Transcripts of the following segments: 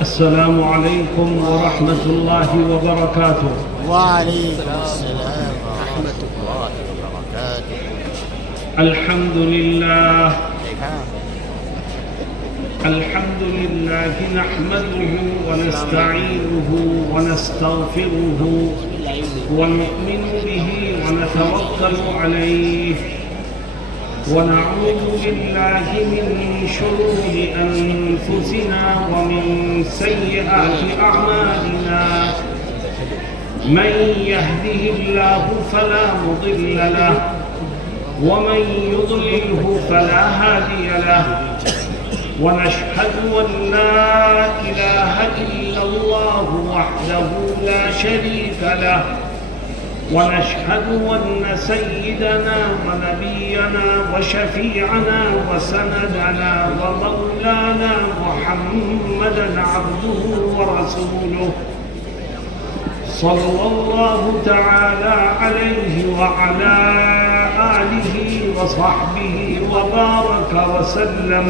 السلام عليكم ورحمة الله وبركاته. وعليكم السلام ورحمة الله وبركاته. الحمد لله نحمده ونستعينه ونستغفره ونؤمن به ونتوكل عليه ونعوذ بالله من شرور أنفسنا ومن سيئات أعمالنا. من يهده الله فلا مضل له ومن يضلله فلا هادي له. ونشهد أن لا إله إلا الله وحده لا شريك له. ونشهد أن سيدنا ونبينا وشفيعنا وسندنا ومولانا محمدا عبده ورسوله صلى الله تعالى عليه وعلى آله وصحبه وبارك وسلم.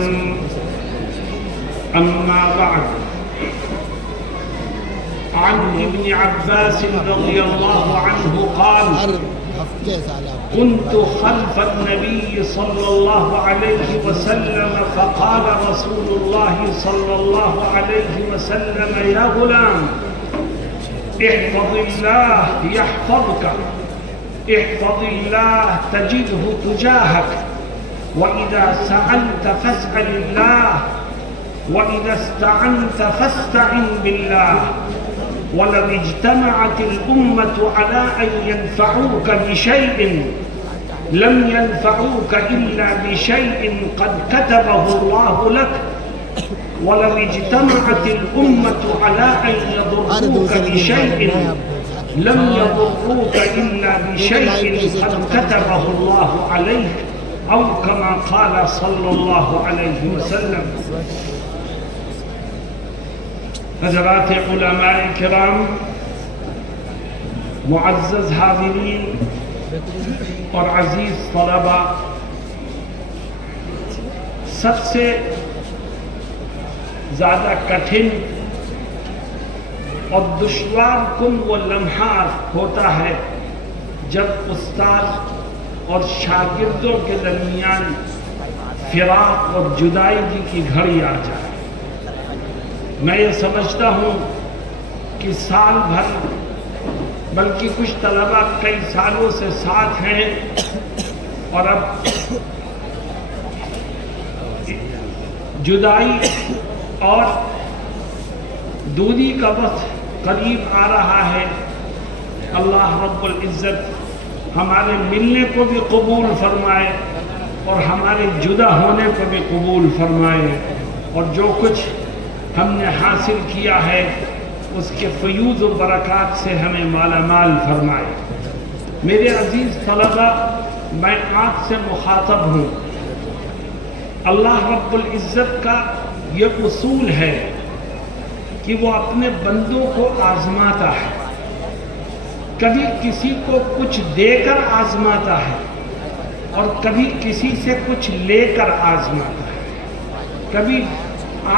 أما بعد، عن ابن عباس رضي الله عنه قال: كنت خلف النبي صلى الله عليه وسلم فقال رسول الله صلى الله عليه وسلم: يا غلام احفظ الله يحفظك، احفظ الله تجده تجاهك، وإذا سألت فاسأل الله، وإذا استعنت فاستعن بالله. ولو اجتمعت الأمة على أن ينفعوك بشيء لم ينفعوك إلا بشيء قد كتبه الله لك. ولو اجتمعت الأمة على أن يضروك بشيء لم يضروك إلا بشيء قد كتبه الله عليك، أو كما قال صلى الله عليه وسلم. حضرات علماء کرام، معزز حاضرین اور عزیز طلباء، سب سے زیادہ کٹھن اور دشوار کن وہ لمحہ ہوتا ہے جب استاد اور شاگردوں کے درمیان فراق اور جدائی کی گھڑی آ جائے. میں یہ سمجھتا ہوں کہ سال بھر، بلکہ کچھ طلباء کئی سالوں سے ساتھ ہیں، اور اب جدائی اور دوری کا وقت قریب آ رہا ہے. اللہ رب العزت ہمارے ملنے کو بھی قبول فرمائے اور ہمارے جدا ہونے کو بھی قبول فرمائے، اور جو کچھ ہم نے حاصل کیا ہے اس کے فیوض و برکات سے ہمیں مالا مال فرمائے. میرے عزیز طلباء، میں آپ سے مخاطب ہوں. اللہ رب العزت کا یہ اصول ہے کہ وہ اپنے بندوں کو آزماتا ہے. کبھی کسی کو کچھ دے کر آزماتا ہے اور کبھی کسی سے کچھ لے کر آزماتا ہے. کبھی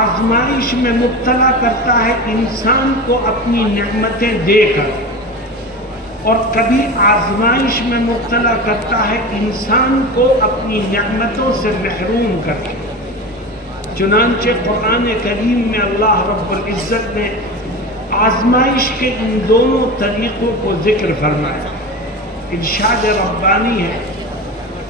آزمائش میں مبتلا کرتا ہے انسان کو اپنی نعمتیں دے کر، اور کبھی آزمائش میں مبتلا کرتا ہے انسان کو اپنی نعمتوں سے محروم کر کے. چنانچہ قرآن کریم میں اللہ رب العزت نے آزمائش کے ان دونوں طریقوں کو ذکر فرمایا. ارشاد ربانی ہے: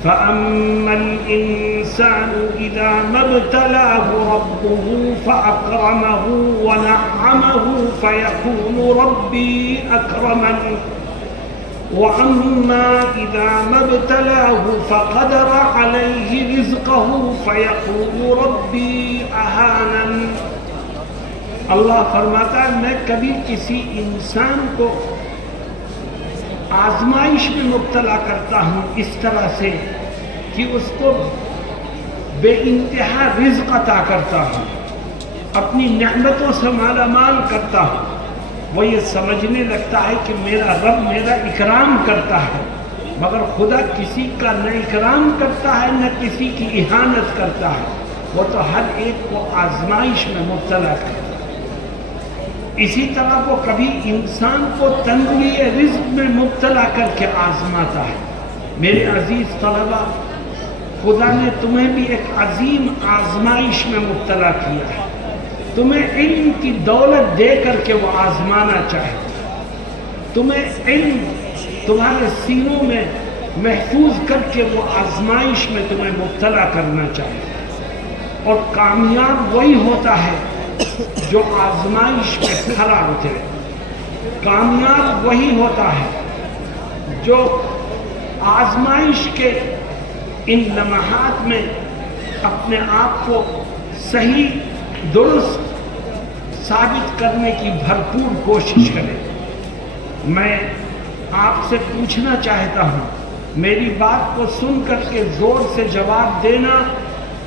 فَأَمَّا الْإِنسَانُ إِذَا مَا ابْتَلَاهُ رَبُّهُ فَأَكْرَمَهُ وَنَعَّمَهُ فَيَقُولُ رَبِّي أَكْرَمَنِ، وَأَمَّا إِذَا مَا ابْتَلَاهُ فَقَدَرَ عَلَيْهِ رِزْقَهُ فَيَقُولُ رَبِّي أَهَانَنِ. اللہ فرماتا ہے میں کبھی کسی انسان کو آزمائش میں مبتلا کرتا ہوں اس طرح سے کہ اس کو بے انتہا رزق عطا کرتا ہوں، اپنی نعمتوں سے مالا مال کرتا ہوں. وہ یہ سمجھنے لگتا ہے کہ میرا رب میرا اکرام کرتا ہے، مگر خدا کسی کا نہ اکرام کرتا ہے نہ کسی کی اہانت کرتا ہے. وہ تو ہر ایک کو آزمائش میں مبتلا کرتا ہے. اسی طرح وہ کبھی انسان کو تنگی رزق میں مبتلا کر کے آزماتا ہے۔ میرے عزیز طلبہ، خدا نے تمہیں بھی ایک عظیم آزمائش میں مبتلا کیا ہے۔ تمہیں علم کی دولت دے کر کے وہ آزمانا چاہے، تمہیں علم تمہارے سینوں میں محفوظ کر کے وہ آزمائش میں تمہیں مبتلا کرنا چاہے۔ اور کامیاب وہی ہوتا ہے جو آزمائش میں کھڑا اترے، کامیاب وہی ہوتا ہے جو آزمائش کے ان لمحات میں اپنے آپ کو صحیح درست ثابت کرنے کی بھرپور کوشش کرے۔ میں آپ سے پوچھنا چاہتا ہوں، میری بات کو سن کر کے زور سے جواب دینا،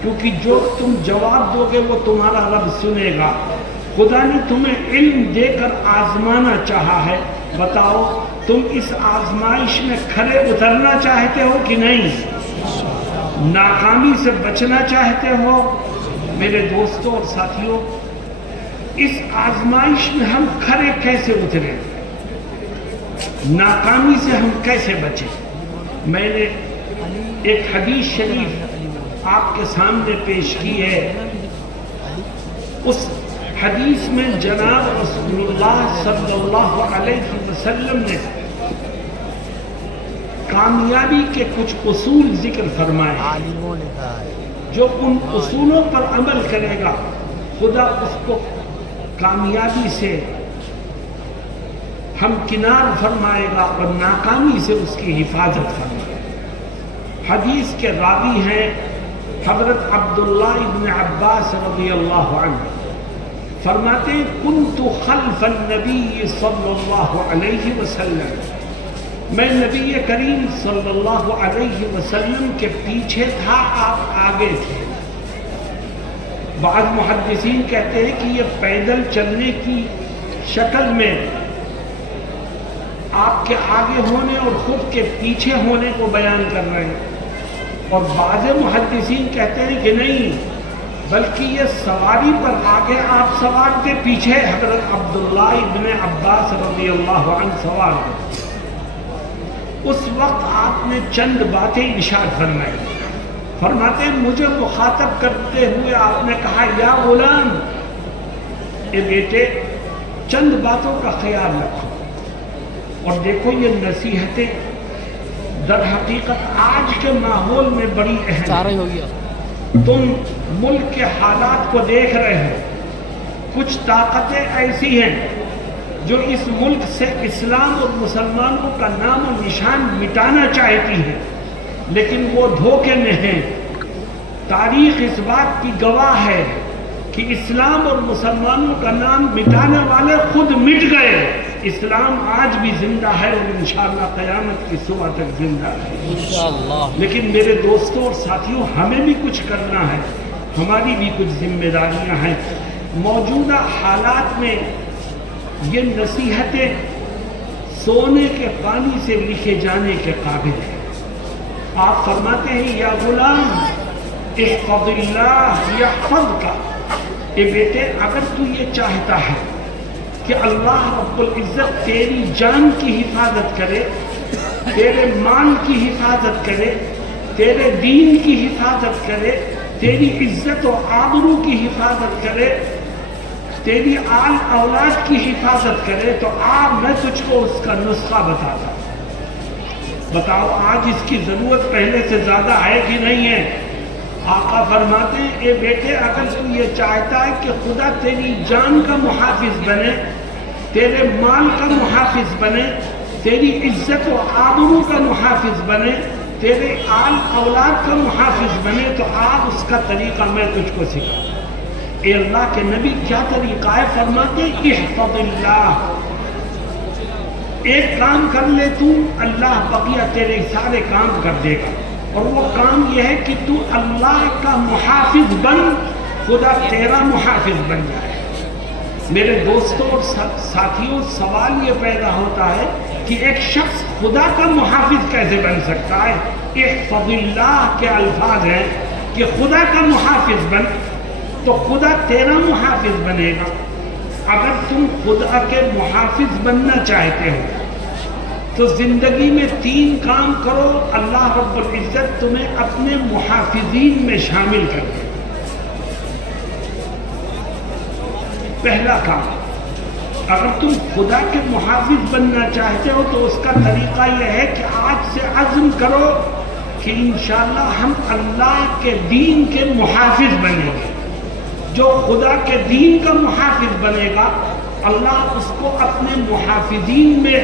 کیونکہ جو تم جواب دو گے وہ تمہارا رب سنے گا۔ خدا نے تمہیں علم دے کر آزمانا چاہا ہے، بتاؤ تم اس آزمائش میں کھڑے اترنا چاہتے ہو کہ نہیں؟ ناکامی سے بچنا چاہتے ہو؟ میرے دوستوں اور ساتھیوں، اس آزمائش میں ہم کھڑے کیسے اتریں؟ ناکامی سے ہم کیسے بچیں؟ میں نے ایک حدیث شریف آپ کے سامنے پیش کی ہے۔ اس حدیث میں جناب رسول اللہ صلی اللہ علیہ وسلم نے کامیابی کے کچھ اصول ذکر فرمائے، جو ان اصولوں پر عمل کرے گا خدا اس کو کامیابی سے ہمکنار فرمائے گا اور ناکامی سے اس کی حفاظت فرمائے گا۔ حدیث کے راوی ہیں حضرت عبداللہ ابن عباس رضی اللہ عنہ، فرماتے ہیں کنت خلف النبی صلی اللہ علیہ وسلم، میں نبی کریم صلی اللہ علیہ وسلم کے پیچھے تھا، آپ آگے تھے۔ بعض محدثین کہتے ہیں کہ یہ پیدل چلنے کی شکل میں آپ کے آگے ہونے اور خود کے پیچھے ہونے کو بیان کر رہے ہیں، اور بعض محدثین کہتے ہیں کہ نہیں، بلکہ یہ سواری پر آگے آپ سوار تھے، پیچھے حضرت عبداللہ ابن عباس رضی اللہ عنہ سوار تھے۔ اس وقت آپ نے چند باتیں ارشاد فرمائی، فرماتے ہیں مجھے مخاطب کرتے ہوئے آپ نے کہا یا غلام، اے بیٹے چند باتوں کا خیال رکھو۔ اور دیکھو یہ نصیحتیں در حقیقت آج کے ماحول میں بڑی اہم ہیں۔ تم ملک کے حالات کو دیکھ رہے ہو، کچھ طاقتیں ایسی ہیں جو اس ملک سے اسلام اور مسلمانوں کا نام و نشان مٹانا چاہتی ہیں، لیکن وہ دھوکے میں ہیں۔ تاریخ اس بات کی گواہ ہے کہ اسلام اور مسلمانوں کا نام مٹانے والے خود مٹ گئے۔ اسلام آج بھی زندہ ہے اور انشاءاللہ قیامت کی صبح تک زندہ ہے انشاءاللہ۔ لیکن میرے دوستوں اور ساتھیوں، ہمیں بھی کچھ کرنا ہے، ہماری بھی کچھ ذمہ داریاں ہیں۔ موجودہ حالات میں یہ نصیحتیں سونے کے پانی سے لکھے جانے کے قابل ہیں۔ آپ فرماتے ہیں یا غلام احفظ اللہ یحفظک، اے بیٹے اگر تو یہ چاہتا ہے کہ اللہ رب العزت تیری جان کی حفاظت کرے، تیرے مال کی حفاظت کرے، تیرے دین کی حفاظت کرے، تیری عزت و آبرو کی حفاظت کرے، تیری آل اولاد کی حفاظت کرے، تو میں تجھ کو اس کا نسخہ بتاتا ہوں۔ بتاؤ آج اس کی ضرورت پہلے سے زیادہ ہے کہ نہیں ہے؟ آقا فرماتے ہیں اے بیٹے اگر تو یہ چاہتا ہے کہ خدا تیری جان کا محافظ بنے، تیرے مال کا محافظ بنے، تیری عزت و آبرو کا محافظ بنے، تیرے آل اولاد کا محافظ بنے، تو اس کا طریقہ میں تجھ کو سکھاتا ہوں۔ اے اللہ کے نبی کیا طریقہ ہے؟ فرماتے احفظ اللہ، ایک کام کر لے تو اللہ بقیہ تیرے سارے کام کر دے گا، اور وہ کام یہ ہے کہ تو اللہ کا محافظ بن، خدا تیرا محافظ بن جائے۔ میرے دوستوں اور ساتھیوں، سوال یہ پیدا ہوتا ہے کہ ایک شخص خدا کا محافظ کیسے بن سکتا ہے؟ احفظ اللہ کے الفاظ ہیں کہ خدا کا محافظ بن، تو خدا تیرا محافظ بنے گا۔ اگر تم خدا کے محافظ بننا چاہتے ہو تو زندگی میں 3 کام کرو، اللہ رب العزت تمہیں اپنے محافظین میں شامل کر دے۔ پہلا کام، اگر تم خدا کے محافظ بننا چاہتے ہو تو اس کا طریقہ یہ ہے کہ آج سے عزم کرو کہ انشاءاللہ ہم اللہ کے دین کے محافظ بنیں گے۔ جو خدا کے دین کا محافظ بنے گا اللہ اس کو اپنے محافظین میں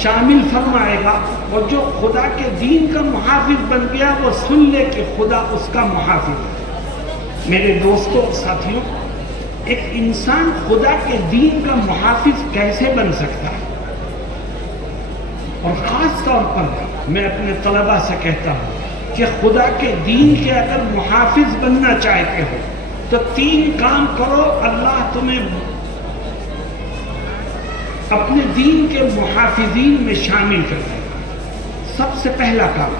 شامل فرمائے گا، اور جو خدا کے دین کا محافظ بن گیا وہ سن لے کہ خدا اس کا محافظ ہے۔ میرے دوستوں ساتھیوں، ایک انسان خدا کے دین کا محافظ کیسے بن سکتا ہے؟ اور خاص طور پر میں اپنے طلباء سے کہتا ہوں کہ خدا کے دین کے اگر محافظ بننا چاہتے ہو تو 3 کام کرو، اللہ تمہیں اپنے دین کے محافظین میں شامل کر دے گا۔ سب سے پہلا کام،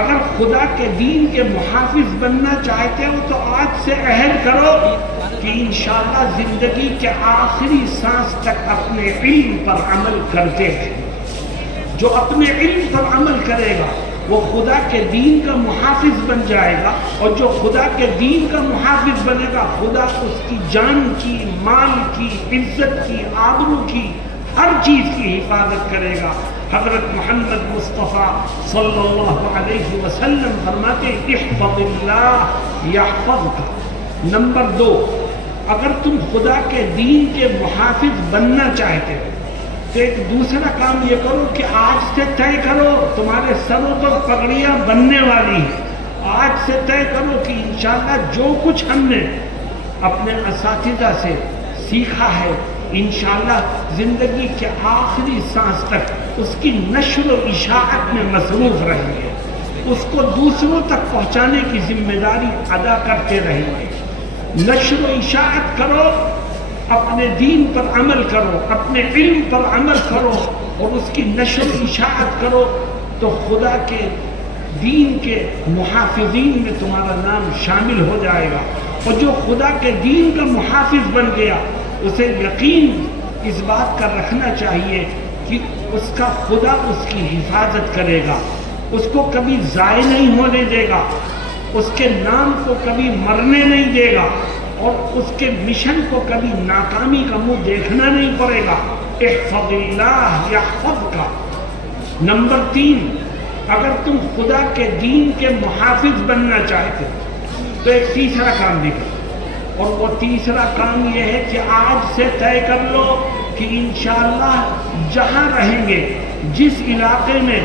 اگر خدا کے دین کے محافظ بننا چاہتے ہو تو آج سے عہد کرو کہ انشاءاللہ زندگی کے آخری سانس تک اپنے علم پر عمل کرتے ہیں۔ جو اپنے علم پر عمل کرے گا وہ خدا کے دین کا محافظ بن جائے گا، اور جو خدا کے دین کا محافظ بنے گا خدا اس کی جان کی، مال کی، عزت کی، آبرو کی، ہر چیز کی حفاظت کرے گا۔ حضرت محمد مصطفیٰ صلی اللہ علیہ وسلم فرماتے احفظ اللہ یحفظک۔ نمبر 2، اگر تم خدا کے دین کے محافظ بننا چاہتے ہو تو ایک دوسرا کام یہ کرو کہ آج سے طے کرو، تمہارے سروں پر پگڑیاں بننے والی ہیں، آج سے طے کرو کہ انشاءاللہ جو کچھ ہم نے اپنے اساتذہ سے سیکھا ہے انشاءاللہ زندگی کے آخری سانس تک اس کی نشر و اشاعت میں مصروف رہیں گے، اس کو دوسروں تک پہنچانے کی ذمہ داری ادا کرتے رہیں گے۔ نشر و اشاعت کرو، اپنے دین پر عمل کرو، اپنے علم پر عمل کرو اور اس کی نشر و اشاعت کرو تو خدا کے دین کے محافظین میں تمہارا نام شامل ہو جائے گا۔ اور جو خدا کے دین کا محافظ بن گیا اسے یقین اس بات کا رکھنا چاہیے کہ اس کا خدا اس کی حفاظت کرے گا، اس کو کبھی ضائع نہیں ہونے دے گا، اس کے نام کو کبھی مرنے نہیں دے گا، اور اس کے مشن کو کبھی ناکامی کا منہ دیکھنا نہیں پڑے گا۔ احفظ اللہ یحفظک۔ نمبر 3، اگر تم خدا کے دین کے محافظ بننا چاہتے ہو تو ایک تیسرا کام بھی کرو، اور وہ تیسرا کام یہ ہے کہ آج سے طے کر لو کہ انشاءاللہ جہاں رہیں گے، جس علاقے میں،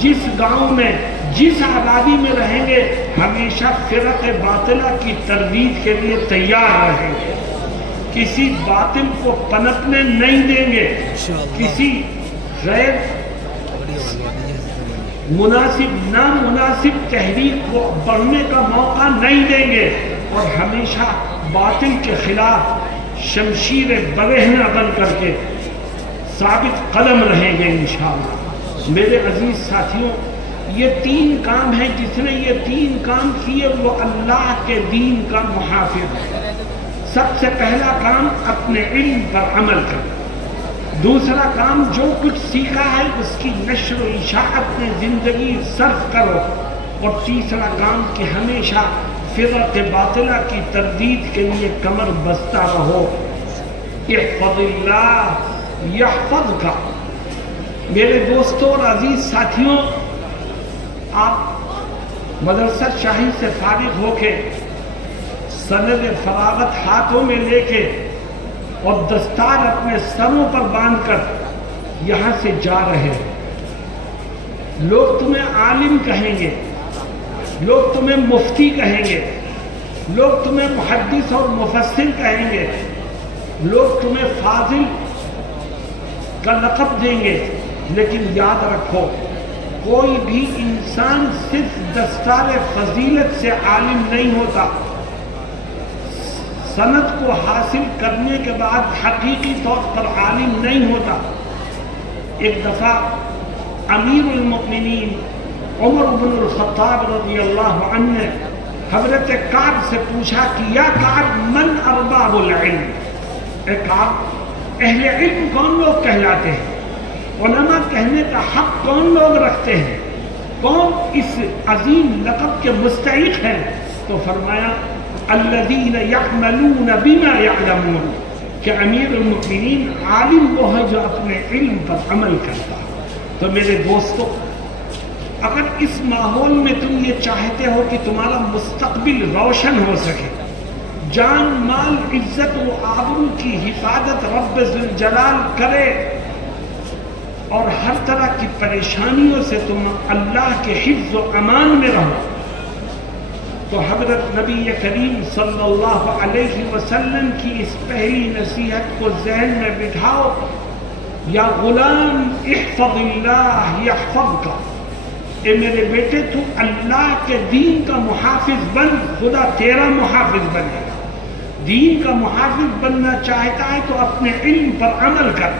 جس گاؤں میں، جس آبادی میں رہیں گے ہمیشہ فرق باطلہ کی ترویج کے لیے تیار رہیں گے، کسی باطل کو پنپنے نہیں دیں گے، کسی غیر مناسب نامناسب تحریک کو بڑھنے کا موقع نہیں دیں گے، اور ہمیشہ باطل کے خلاف شمشیر برہنہ بن کر کے ثابت قدم رہیں گے انشاءاللہ۔ میرے عزیز ساتھیوں، یہ 3 کام ہیں، جس نے یہ 3 کام کیے وہ اللہ کے دین کا محافظ ہے۔ سب سے پہلا کام اپنے علم پر عمل کرو، دوسرا کام جو کچھ سیکھا ہے اس کی نشر و اشاعت میں زندگی صرف کرو، اور تیسرا کام کہ ہمیشہ فرق باطلہ کی تردید کے لیے کمر بستہ رہو۔ احفظ اللہ یحفظک۔ میرے دوستوں اور عزیز ساتھیوں، آپ مدرسہ شاہی سے فارغ ہو کے سند فراغت ہاتھوں میں لے کے اور دستار اپنے سروں پر باندھ کر یہاں سے جا رہے ہیں۔ لوگ تمہیں عالم کہیں گے، لوگ تمہیں مفتی کہیں گے، لوگ تمہیں محدث اور مفسر کہیں گے، لوگ تمہیں فاضل کا لقب دیں گے، لیکن یاد رکھو کوئی بھی انسان صرف دستار فضیلت سے عالم نہیں ہوتا، سند کو حاصل کرنے کے بعد حقیقی طور پر عالم نہیں ہوتا۔ ایک دفعہ امیر المؤمنین عمر بن الخطاب رضی اللہ عنہ نے حضرت کعب سے پوچھا کہ یا کعب من ارباب العلم، ایک آپ اہل علم کون لوگ کہلاتے ہیں؟ علماء کہنے کا حق کون لوگ رکھتے ہیں؟ کون اس عظیم لقب کے مستحق ہیں؟ تو فرمایا الذین یعملون بما یعلمون، کہ امیر المؤمنین عالم وہ ہے جو اپنے علم پر عمل کرتا ہے۔ تو میرے دوستو، اگر اس ماحول میں تم یہ چاہتے ہو کہ تمہارا مستقبل روشن ہو سکے، جان مال عزت و آبرو کی حفاظت رب ذوالجلال کرے، اور ہر طرح کی پریشانیوں سے تم اللہ کے حفظ و امان میں رہو، تو حضرت نبی کریم صلی اللہ علیہ وسلم کی اس پہلی نصیحت کو ذہن میں بٹھاؤ، یا غلام احفظ اللہ یحفظک، اے میرے بیٹے تو اللہ کے دین کا محافظ بن، خدا تیرا محافظ بنے گا۔ دین کا محافظ بننا چاہتا ہے تو اپنے علم پر عمل کر،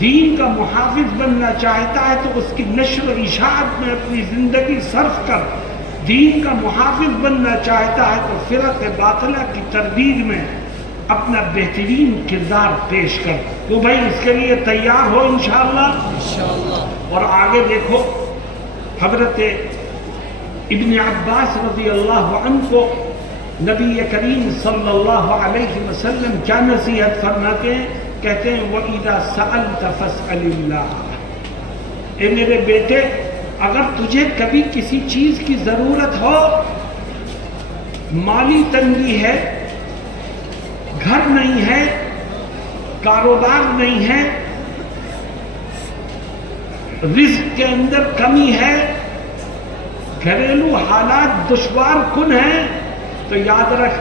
دین کا محافظ بننا چاہتا ہے تو اس کی نشر و اشاعت میں اپنی زندگی صرف کر، دین کا محافظ بننا چاہتا ہے تو فرق باطلہ کی تردید میں اپنا بہترین کردار پیش کر۔ تو بھائی اس کے لیے تیار ہو انشاءاللہ۔ اور آگے دیکھو، حضرت ابن عباس رضی اللہ عنہ کو نبی کریم صلی اللہ علیہ وسلم کیا نصیحت فرماتے ہیں؟ کہتے ہیں وَإِذَا سَأَلْتَ فَاسْأَلِ اللَّهَ، اے میرے بیٹے اگر تجھے کبھی کسی چیز کی ضرورت ہو، مالی تنگی ہے، گھر نہیں ہے، کاروبار نہیں ہے، رزق کے اندر کمی ہے، گھریلو حالات دشوار کن ہیں، تو یاد رکھ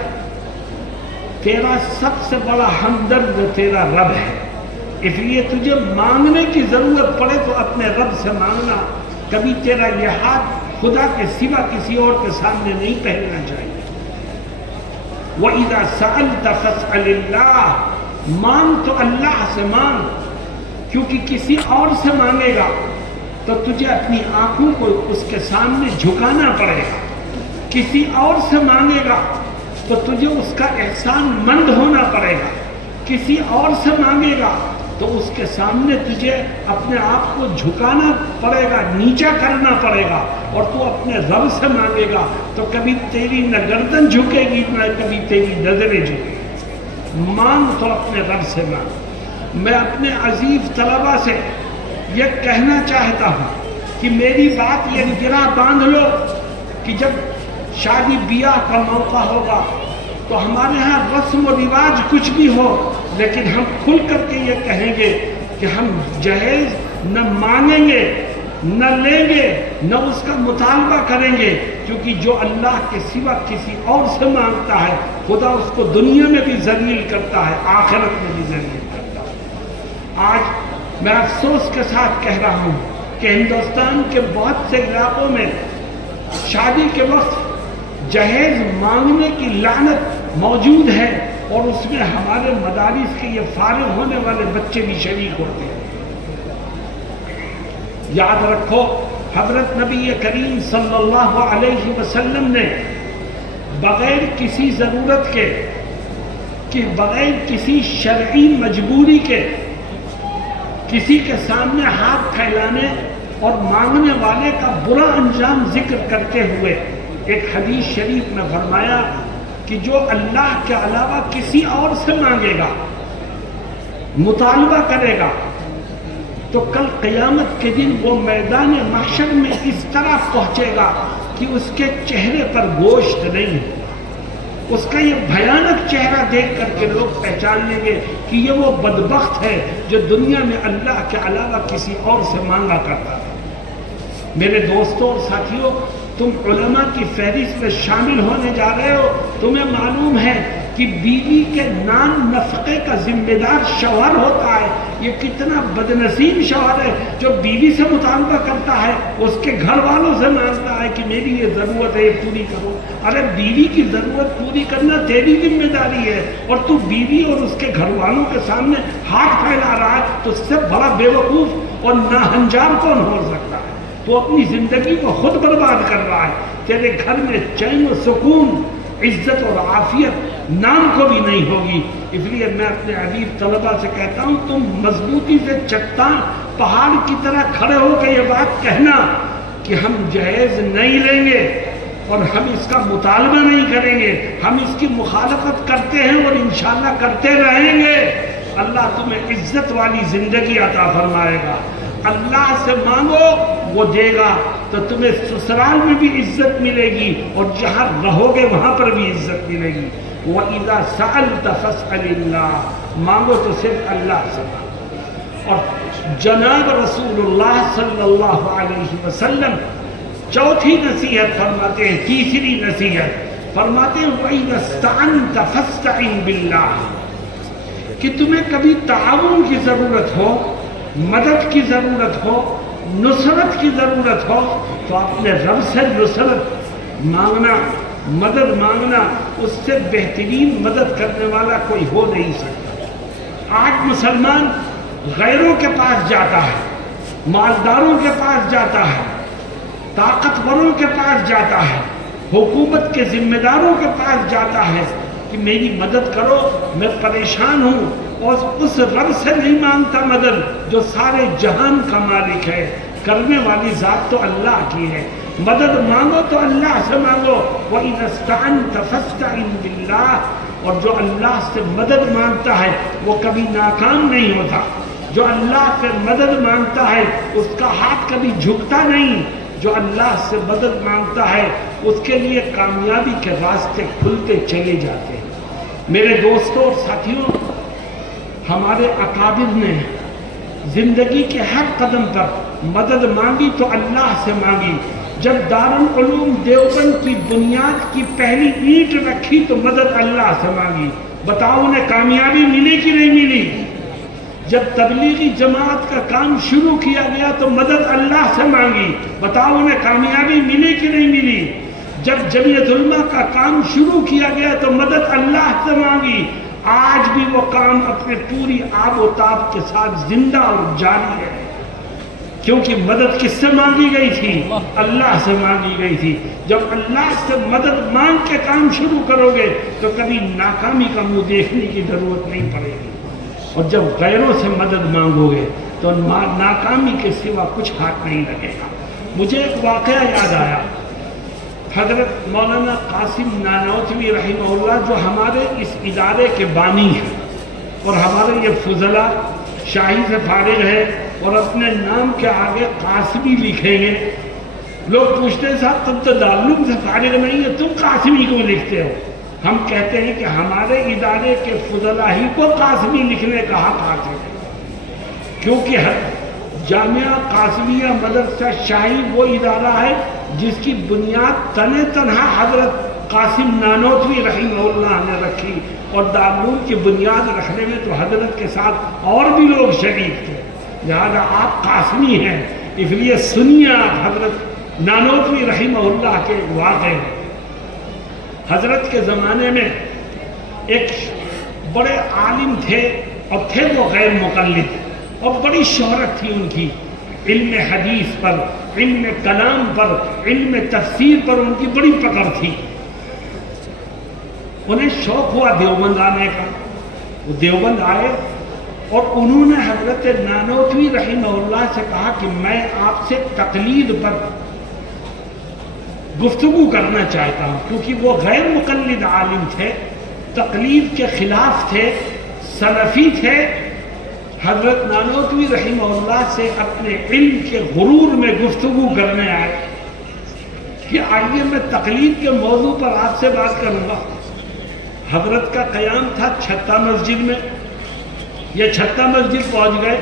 تیرا سب سے بڑا ہمدرد تیرا رب ہے۔ اس لیے تجھے مانگنے کی ضرورت پڑے تو اپنے رب سے مانگنا، کبھی تیرا یہ ہاتھ خدا کے سوا کسی اور کے سامنے نہیں پھیلنا چاہیے۔ وَإِذَا سَأَلْتَ فَاسْأَلِ اللَّهَ، مانگ تو اللہ سے مانگ، کیونکہ کسی اور سے مانگے گا تو تجھے اپنی آنکھوں کو اس کے سامنے جھکانا پڑے گا، کسی اور سے مانگے گا تو تجھے اس کا احسان مند ہونا پڑے گا، کسی اور سے مانگے گا تو اس کے سامنے تجھے اپنے آپ کو جھکانا پڑے گا، نیچا کرنا پڑے گا، اور تو اپنے رب سے مانگے گا تو کبھی تیری نہ گردن جھکے گی نہ کبھی تیری نظریں جھکے گی۔ مانگ تو اپنے رب سے مانگ۔ میں اپنے عزیز طلبہ سے یہ کہنا چاہتا ہوں کہ میری بات یہ گرا باندھ لو کہ جب شادی بیاہ کا موقع ہوگا تو ہمارے ہاں رسم و رواج کچھ بھی ہو، لیکن ہم کھل کر کے یہ کہیں گے کہ ہم جہیز نہ مانگیں گے، نہ لیں گے، نہ اس کا مطالبہ کریں گے، کیونکہ جو اللہ کے سوا کسی اور سے مانگتا ہے خدا اس کو دنیا میں بھی ذلیل کرتا ہے، آخرت میں بھی ذلیل کرتا ہے۔ آج میں افسوس کے ساتھ کہہ رہا ہوں کہ ہندوستان کے بہت سے علاقوں میں شادی کے وقت جہیز مانگنے کی لعنت موجود ہے، اور اس میں ہمارے مدارس کے یہ فارغ ہونے والے بچے بھی شریک ہوتے ہیں۔ یاد رکھو حضرت نبی کریم صلی اللہ علیہ وسلم نے بغیر کسی ضرورت کے، کہ بغیر کسی شرعی مجبوری کے، کسی کے سامنے ہاتھ پھیلانے اور مانگنے والے کا برا انجام ذکر کرتے ہوئے ایک حدیث شریف میں فرمایا کہ جو اللہ کے علاوہ کسی اور سے مانگے گا، مطالبہ کرے گا، تو کل قیامت کے دن وہ میدان محشر میں اس طرح پہنچے گا کہ اس کے چہرے پر گوشت نہیں ہے۔ اس کا یہ بھیانک چہرہ دیکھ کر کے لوگ پہچان لیں گے کہ یہ وہ بدبخت ہے جو دنیا میں اللہ کے علاوہ کسی اور سے مانگا کرتا ہے۔ میرے دوستوں اور ساتھیوں، تم علماء کی فہرست میں شامل ہونے جا رہے ہو، تمہیں معلوم ہے کہ بیوی کے نان نفقے کا ذمہ دار شوہر ہوتا ہے۔ یہ کتنا بدنصیب شوہر ہے جو بیوی سے مطالبہ کرتا ہے، اس کے گھر والوں سے مانگتا ہے کہ میری یہ ضرورت ہے، یہ پوری کرو۔ ارے بیوی کی ضرورت پوری کرنا تیری ذمہ داری ہے، اور تو بیوی اور اس کے گھر والوں کے سامنے ہاتھ پھیلا رہا ہے، تو اس سے بڑا بے وقوف اور ناہنجار کون ہو سکتا ہے؟ تو اپنی زندگی کو خود برباد کر رہا ہے۔ تیرے گھر میں چین و سکون، عزت اور عافیت نام کو بھی نہیں ہوگی۔ اس لیے میں اپنے حبیب طلبہ سے کہتا ہوں تم مضبوطی سے چٹان پہاڑ کی طرح کھڑے ہو کے یہ بات کہنا کہ ہم جہیز نہیں لیں گے اور ہم اس کا مطالبہ نہیں کریں گے، ہم اس کی مخالفت کرتے ہیں اور انشاءاللہ کرتے رہیں گے، اللہ تمہیں عزت والی زندگی عطا فرمائے گا۔ اللہ سے مانگو وہ دے گا تو تمہیں سسرال میں بھی عزت ملے گی اور جہاں رہو گے وہاں پر بھی عزت ملے گی۔ وَإِذَا سَأَلْتَ فَاسْأَلِ اللَّهَ، مانگو تو صرف اللہ سے مانگو۔ اور جناب رسول اللہ صلی اللہ علیہ وسلم چوتھی نصیحت فرماتے ہیں، تیسری نصیحت فرماتے ہیں وَإِذَا اسْتَعَنْتَ فَاسْتَعِنْ بِاللَّهِ، کہ تمہیں کبھی تعاون کی ضرورت ہو، مدد کی ضرورت ہو، نصرت کی ضرورت ہو تو اپنے رب سے نصرت مانگنا، مدد مانگنا، اس سے بہترین مدد کرنے والا کوئی ہو نہیں سکتا۔ آج مسلمان غیروں کے پاس جاتا ہے، مالداروں کے پاس جاتا ہے، طاقتوروں کے پاس جاتا ہے، حکومت کے ذمہ داروں کے پاس جاتا ہے کہ میری مدد کرو، میں پریشان ہوں، اور اس رب سے نہیں مانگتا مدد جو سارے جہان کا مالک ہے۔ کرنے والی ذات تو اللہ کی ہے، مدد مانگو تو اللہ سے مانگو۔ وَإِذَا اسْتَعَنْتَ فَاسْتَعِنْ بِاللَّهِ، اور جو اللہ سے مدد مانگتا ہے وہ کبھی ناکام نہیں ہوتا، جو اللہ سے مدد مانگتا ہے اس کا ہاتھ کبھی جھکتا نہیں، جو اللہ سے مدد مانگتا ہے اس کے لیے کامیابی کے راستے کھلتے چلے جاتے ہیں۔ میرے دوستوں اور ساتھیوں، ہمارے اکابر نے زندگی کے ہر قدم پر مدد مانگی تو اللہ سے مانگی۔ جب دارالعلوم دیوبند کی بنیاد کی پہلی اینٹ رکھی تو مدد اللہ سے مانگی، بتاؤ انہیں کامیابی ملی کہ نہیں ملی؟ جب تبلیغی جماعت کا کام شروع کیا گیا تو مدد اللہ سے مانگی، بتاؤ انہیں کامیابی ملی کہ نہیں ملی؟ جب جمعیت علماء کا کام شروع کیا گیا تو مدد اللہ سے مانگی، آج بھی وہ کام اپنے پوری آب و تاب کے ساتھ زندہ اور جاری ہے، کیونکہ مدد کس سے مانگی گئی تھی؟ اللہ سے مانگی گئی تھی۔ جب اللہ سے مدد مانگ کے کام شروع کرو گے تو کبھی ناکامی کا منہ دیکھنے کی ضرورت نہیں پڑے گی، اور جب غیروں سے مدد مانگو گے تو ناکامی کے سوا کچھ ہاتھ نہیں لگے گا۔ مجھے ایک واقعہ یاد آیا، حضرت مولانا قاسم نانوتوی رحمہ اللہ جو ہمارے اس ادارے کے بانی ہیں اور ہمارے یہ فضلہ شاہی سے فارغ ہے اور اپنے نام کے آگے قاسمی لکھیں گے، لوگ پوچھتے ہیں صاحب تم تو دارالعلوم سے فارغ نہیں ہے، تم قاسمی کیوں لکھتے ہو؟ ہم کہتے ہیں کہ ہمارے ادارے کے فضلہ ہی کو قاسمی لکھنے کا حق حاصل ہے، کیونکہ جامعہ قاسمیہ مدرسہ شاہی وہ ادارہ ہے جس کی بنیاد تنہا حضرت قاسم نانوتوی رحمہ اللہ نے رکھی، اور دارالعلوم کی بنیاد رکھنے میں تو حضرت کے ساتھ اور بھی لوگ شریک تھے، لہذا آپ قاسمی ہیں، اس لیے سنیے آپ حضرت نانوتوی رحمہ اللہ کے واقعے۔ حضرت کے زمانے میں ایک بڑے عالم تھے اور تھے وہ غیر مقلد، اور بڑی شہرت تھی ان کی، علم حدیث پر، علم کلام پر، علم تفسیر پر ان کی بڑی پکڑ تھی۔ انہیں شوق ہوا دیوبند آنے کا، وہ دیوبند آئے اور انہوں نے حضرت نانوتوی رحمہ اللہ سے کہا کہ میں آپ سے تقلید پر گفتگو کرنا چاہتا ہوں، کیونکہ وہ غیر مقلد عالم تھے، تقلید کے خلاف تھے، سلفی تھے۔ حضرت نانوتوی رحمہ اللہ سے اپنے علم کے غرور میں گفتگو کرنے آئے کہ آئیے میں تقلید کے موضوع پر آپ سے بات کروں گا۔ حضرت کا قیام تھا چھتہ مسجد میں، یہ چھتہ مسجد پہنچ گئے،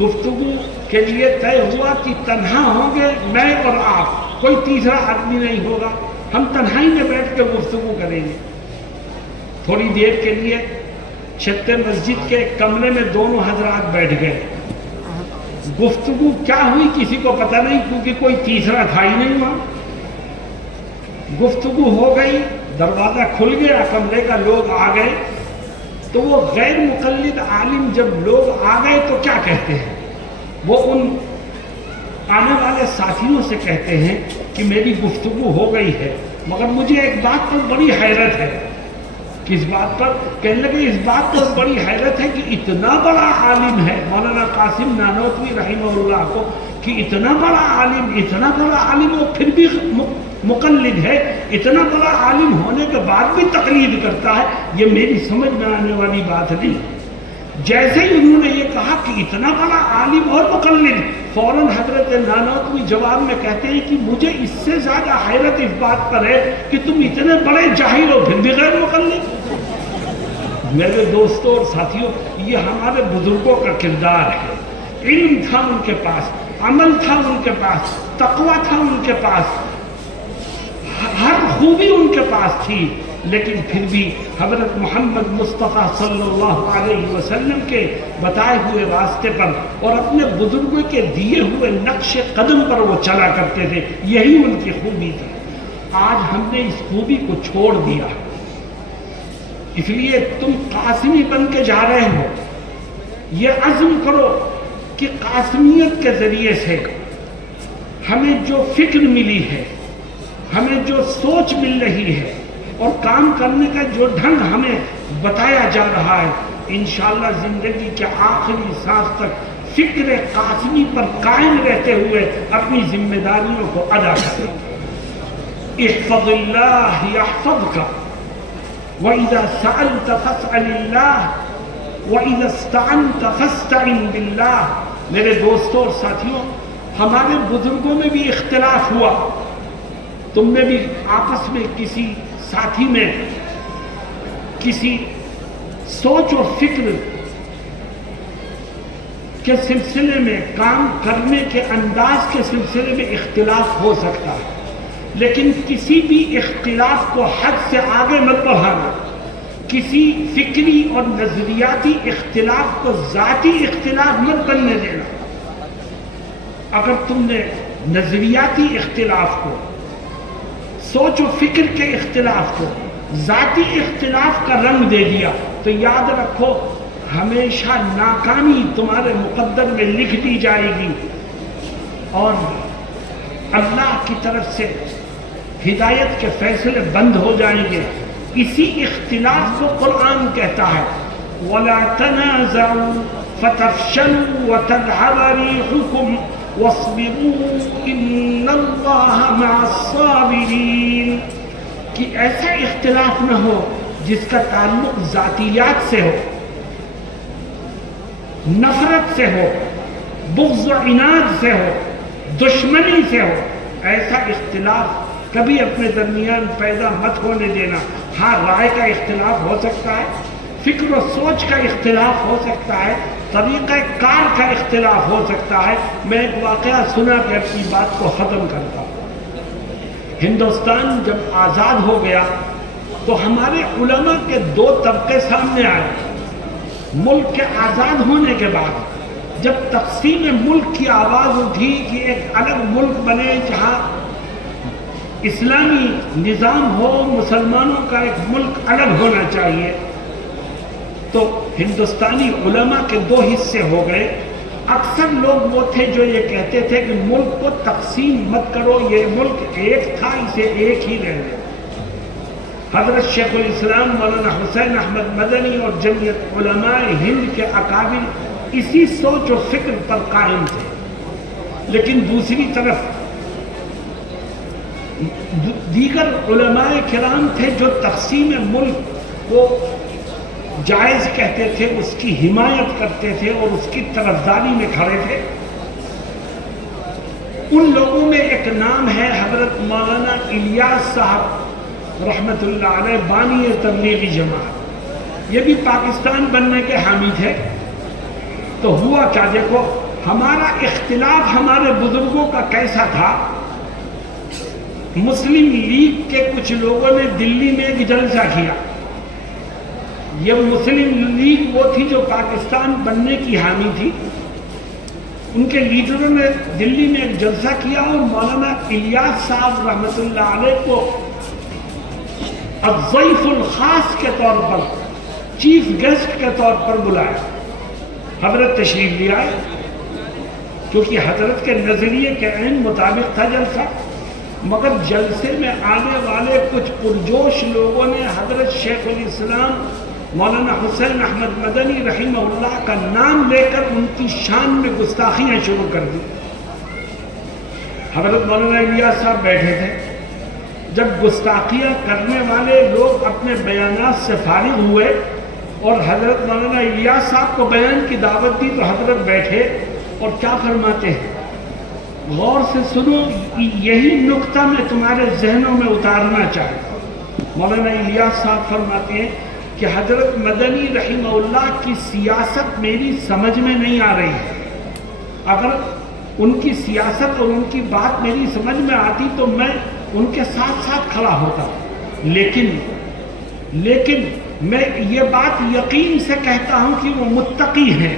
گفتگو کے لیے طے ہوا کہ تنہا ہوں گے میں اور آپ، کوئی تیسرا آدمی نہیں ہوگا، ہم تنہائی میں بیٹھ کے گفتگو کریں گے۔ تھوڑی دیر کے لیے چھتہ مسجد کے ایک کمرے میں دونوں حضرات بیٹھ گئے، گفتگو کیا ہوئی کسی کو پتہ نہیں، کیونکہ کوئی تیسرا تھا ہی نہیں وہاں۔ گفتگو ہو گئی، دروازہ کھل گیا کمرے کا، لوگ آ گئے، تو وہ غیر مقلد عالم جب لوگ آ گئے تو کیا کہتے ہیں، وہ ان آنے والے ساتھیوں سے کہتے ہیں کہ میری گفتگو ہو گئی ہے، مگر مجھے ایک بات پر بڑی حیرت ہے، کس بات پر؟ کہنے لگے اس بات پر بڑی حیرت ہے کہ اتنا بڑا عالم ہے مولانا قاسم نانوتوی رحمہ اللہ کو، کہ اتنا بڑا عالم ہو پھر بھی مقلد ہے، اتنا بڑا عالم ہونے کے بعد بھی تقلید کرتا ہے، یہ میری سمجھ میں آنے والی بات نہیں۔ جیسے ہی انہوں نے یہ کہا کہ اتنا بڑا عالم اور مقلد، فوراً حضرت نانوتوی جواب میں کہتے ہیں کہ مجھے اس سے زیادہ حیرت اس بات پر ہے کہ تم اتنے بڑے جاہل ہو پھر بھی غیر مقلد۔ میرے دوستوں اور ساتھیوں، یہ ہمارے بزرگوں کا کردار ہے۔ علم تھا ان کے پاس، عمل تھا ان کے پاس، تقویٰ تھا ان کے پاس، ہر خوبی ان کے پاس تھی، لیکن پھر بھی حضرت محمد مصطفیٰ صلی اللہ علیہ وسلم کے بتائے ہوئے راستے پر اور اپنے بزرگوں کے دیے ہوئے نقش قدم پر وہ چلا کرتے تھے، یہی ان کی خوبی تھی۔ آج ہم نے اس خوبی کو چھوڑ دیا، اس لیے تم قاسمی بن کے جا رہے ہو۔ یہ عزم کرو کہ قاسمیت کے ذریعے سے ہمیں جو فکر ملی ہے، ہمیں جو سوچ مل رہی ہے اور کام کرنے کا جو ڈھنگ ہمیں بتایا جا رہا ہے، انشاءاللہ زندگی کے آخری سانس تک فکر قاسمی پر قائم رہتے ہوئے اپنی ذمہ داریوں کو ادا کریں۔ احفظ اللہ یحفظک، وَإِذَا سَأَلْتَ فَاسْأَلِ اللَّهِ وَإِذَا اسْتَعَنْتَ فَاسْتَعِنْ بِاللَّهِ۔ میرے دوستوں اور ساتھیوں، ہمارے بزرگوں میں بھی اختلاف ہوا، تم میں بھی آپس میں کسی ساتھی میں کسی سوچ و فکر کے سلسلے میں، کام کرنے کے انداز کے سلسلے میں اختلاف ہو سکتا ہے، لیکن کسی بھی اختلاف کو حد سے آگے مت بڑھانا، کسی فکری اور نظریاتی اختلاف کو ذاتی اختلاف مت بننے دینا۔ اگر تم نے نظریاتی اختلاف کو، سوچ و فکر کے اختلاف کو ذاتی اختلاف کا رنگ دے دیا تو یاد رکھو ہمیشہ ناکامی تمہارے مقدر میں لکھ دی جائے گی، اور اللہ کی طرف سے ہدایت کے فیصلے بند ہو جائیں گے۔ اسی اختلاف کو قرآن کہتا ہے وَلَا تَنَازَعُوا فَتَفْشَلُوا وَتَذْهَبَ رِيحُكُمْ وَاصْبِرُوا إِنَّ اللَّهَ مَعَ الصَّابِرِينَ، کہ ایسا اختلاف نہ ہو جس کا تعلق ذاتیات سے ہو، نفرت سے ہو، بغض و عناد سے ہو، دشمنی سے ہو۔ ایسا اختلاف کبھی اپنے درمیان پیدا مت ہونے دینا۔ ہاں، رائے کا اختلاف ہو سکتا ہے، فکر و سوچ کا اختلاف ہو سکتا ہے، طریقہ کار کا اختلاف ہو سکتا ہے۔ میں ایک واقعہ سنا کہ اپنی بات کو ختم کرتا ہوں۔ ہندوستان جب آزاد ہو گیا تو ہمارے علماء کے دو طبقے سامنے آئے۔ ملک کے آزاد ہونے کے بعد جب تقسیم ملک کی آواز اٹھی کہ ایک الگ ملک بنے جہاں اسلامی نظام ہو، مسلمانوں کا ایک ملک الگ ہونا چاہیے، تو ہندوستانی علماء کے دو حصے ہو گئے۔ اکثر لوگ وہ تھے جو یہ کہتے تھے کہ ملک کو تقسیم مت کرو، یہ ملک ایک تھا، اسے ایک ہی رہنے۔ حضرت شیخ الاسلام مولانا حسین احمد مدنی اور جمعیت علماء ہند کے اکابر اسی سوچ و فکر پر قائم تھے، لیکن دوسری طرف دیگر علماء کرام تھے جو تقسیم ملک کو جائز کہتے تھے، اس کی حمایت کرتے تھے اور اس کی طرفداری میں کھڑے تھے۔ ان لوگوں میں ایک نام ہے حضرت مولانا الیاس صاحب رحمت اللہ علیہ، بانی تبلیغی جماعت۔ یہ بھی پاکستان بننے کے حامی تھے۔ تو ہوا کیا، دیکھو ہمارا اختلاف ہمارے بزرگوں کا کیسا تھا۔ مسلم لیگ کے کچھ لوگوں نے دلی میں ایک جلسہ کیا۔ یہ مسلم لیگ وہ تھی جو پاکستان بننے کی حامی تھی۔ ان کے لیڈروں نے دلی میں ایک جلسہ کیا اور مولانا الیاس صاحب رحمت اللہ علیہ کو الضیف الخاص کے طور پر، چیف گیسٹ کے طور پر بلایا۔ حضرت تشریف لے آئے، کیونکہ حضرت کے نظریے کے عین مطابق تھا جلسہ۔ مگر جلسے میں آنے والے کچھ پرجوش لوگوں نے حضرت شیخ الاسلام مولانا حسین احمد مدنی رحمہ اللہ کا نام لے کر ان کی شان میں گستاخیاں شروع کر دی. حضرت مولانا الیاس صاحب بیٹھے تھے. جب گستاخیاں کرنے والے لوگ اپنے بیانات سے فارغ ہوئے اور حضرت مولانا الیاس صاحب کو بیان کی دعوت دی تو حضرت بیٹھے اور کیا فرماتے ہیں؟ غور سے سنو، یہی نقطہ میں تمہارے ذہنوں میں اتارنا چاہتا ہوں. مولانا الیاس صاحب فرماتے ہیں کہ حضرت مدنی رحمہ اللہ کی سیاست میری سمجھ میں نہیں آ رہی ہے. اگر ان کی سیاست اور ان کی بات میری سمجھ میں آتی تو میں ان کے ساتھ ساتھ کھڑا ہوتا، لیکن میں یہ بات یقین سے کہتا ہوں کہ وہ متقی ہیں،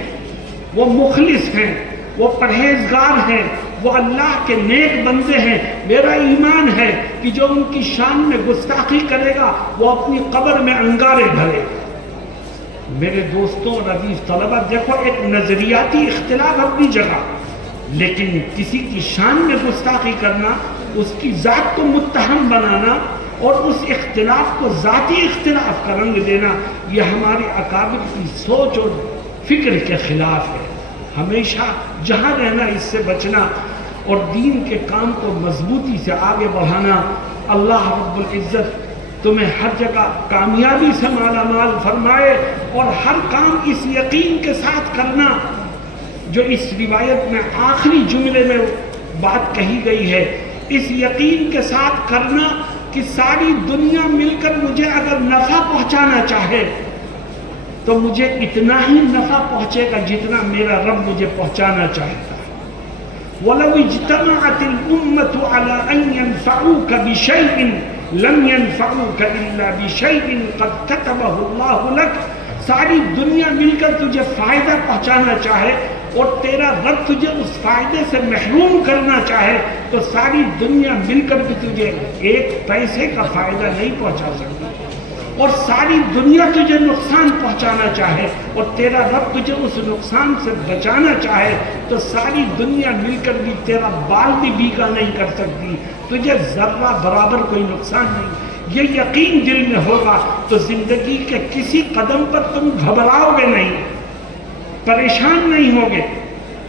وہ مخلص ہیں، وہ پرہیزگار ہیں، وہ اللہ کے نیک بندے ہیں. میرا ایمان ہے کہ جو ان کی شان میں گستاخی کرے گا وہ اپنی قبر میں انگارے بھرے. میرے دوستوں اور عزیز طلبہ، دیکھو ایک نظریاتی اختلاف اپنی جگہ، لیکن کسی کی شان میں گستاخی کرنا، اس کی ذات کو متہم بنانا اور اس اختلاف کو ذاتی اختلاف کا رنگ دینا، یہ ہمارے اکابر کی سوچ اور فکر کے خلاف ہے. ہمیشہ جہاں رہنا اس سے بچنا اور دین کے کام کو مضبوطی سے آگے بڑھانا. اللہ رب العزت تمہیں ہر جگہ کامیابی سے مالا مال فرمائے اور ہر کام اس یقین کے ساتھ کرنا جو اس روایت میں آخری جملے میں بات کہی گئی ہے، اس یقین کے ساتھ کرنا کہ ساری دنیا مل کر مجھے اگر نفع پہنچانا چاہے تو مجھے اتنا ہی نفع پہنچے گا جتنا میرا رب مجھے پہنچانا چاہتا ہے. وَلَوْ اجْتَمَعَتِ الْأُمَّةُ عَلَىٰ أَنْ يَنْفَعُوكَ بِشَيْءٍ لَمْ يَنْفَعُوكَ إِلَّا بِشَيْءٍ قَدْ كَتَبَهُ اللَّهُ لَكَ. ساری دنیا مل کر تجھے فائدہ پہنچانا چاہے اور تیرا رب تجھے اس فائدے سے محروم کرنا چاہے تو ساری دنیا مل کر بھی تجھے ایک پیسے کا فائدہ نہیں پہنچا سکتی. اور ساری دنیا تجھے نقصان پہنچانا چاہے اور تیرا رب تجھے اس نقصان سے بچانا چاہے تو ساری دنیا مل کر بھی تیرا بال بھی بیگا نہیں کر سکتی، تجھے ذرہ برابر کوئی نقصان نہیں. یہ یقین دل میں ہوگا تو زندگی کے کسی قدم پر تم گھبراؤ گے نہیں، پریشان نہیں ہوگے،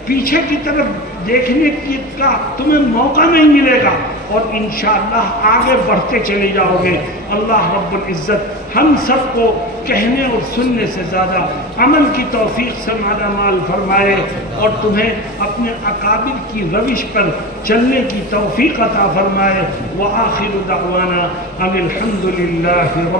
پیچھے کی طرف دیکھنے کا تمہیں موقع نہیں ملے گا اور انشاءاللہ آگے بڑھتے چلے جاؤ گے. اللہ رب العزت ہم سب کو کہنے اور سننے سے زیادہ عمل کی توفیق سے مالا مال فرمائے اور تمہیں اپنے اکابر کی روش پر چلنے کی توفیق عطا فرمائے. وآخر دعوانا ان الحمد للہ رب